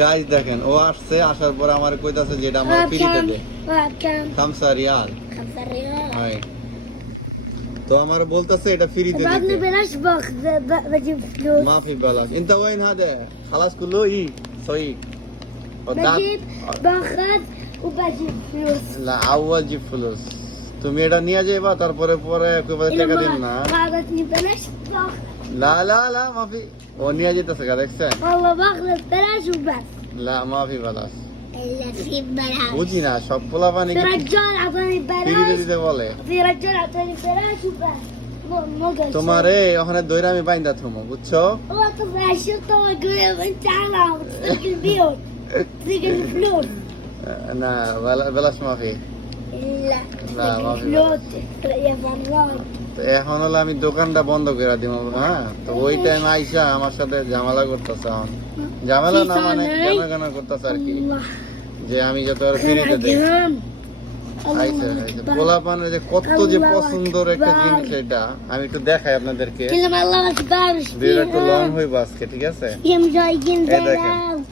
Guys দেখেন ও আসছে আসার পর আমার কইতাছে যেটা আমার ফ্রিতে দে كم খামসা রিয়াল خمسة ريال হয় তো আমার বলতেছে এটা ফ্রিতে بعدني দিতে بلاش باخذ ب- بجيب فلوس ما في بلاش انت وين هذا خلاص كله ايه صحيح بجيب باخذ وبجيب فلوس لا اول جيب فلوس তুমি এটা নিয়ে যাইবা তারপরে পরে একেবারে টাকা দিন না। লা লা লা মাফি। ও নিয়ে যেতেছে গা দেখছেন লা মাফি বালাস বুঝি না সব পোলা পানি দিতে বলে। তোমারে ওখানে দইরা আমি বাইন্দা থুমো বুঝছ? না বেলাস মাফি। এখন হলো আমি দোকানটা বন্ধ করে দিব হ্যাঁ? তো ওই টাইম আইসা আমার সাথে ঝামেলা করতেছে এখন। ঝামেলা না মানে কেন কেন করতেছে আর কি। যে আমি যত আর ফিরিতে দেই। গোলাপানের যে কত যে পছন্দর একটা জিনিস এটা আমি একটু দেখাই আপনাদেরকে। একটু লং হয়ে বাসকে ঠিক আছে?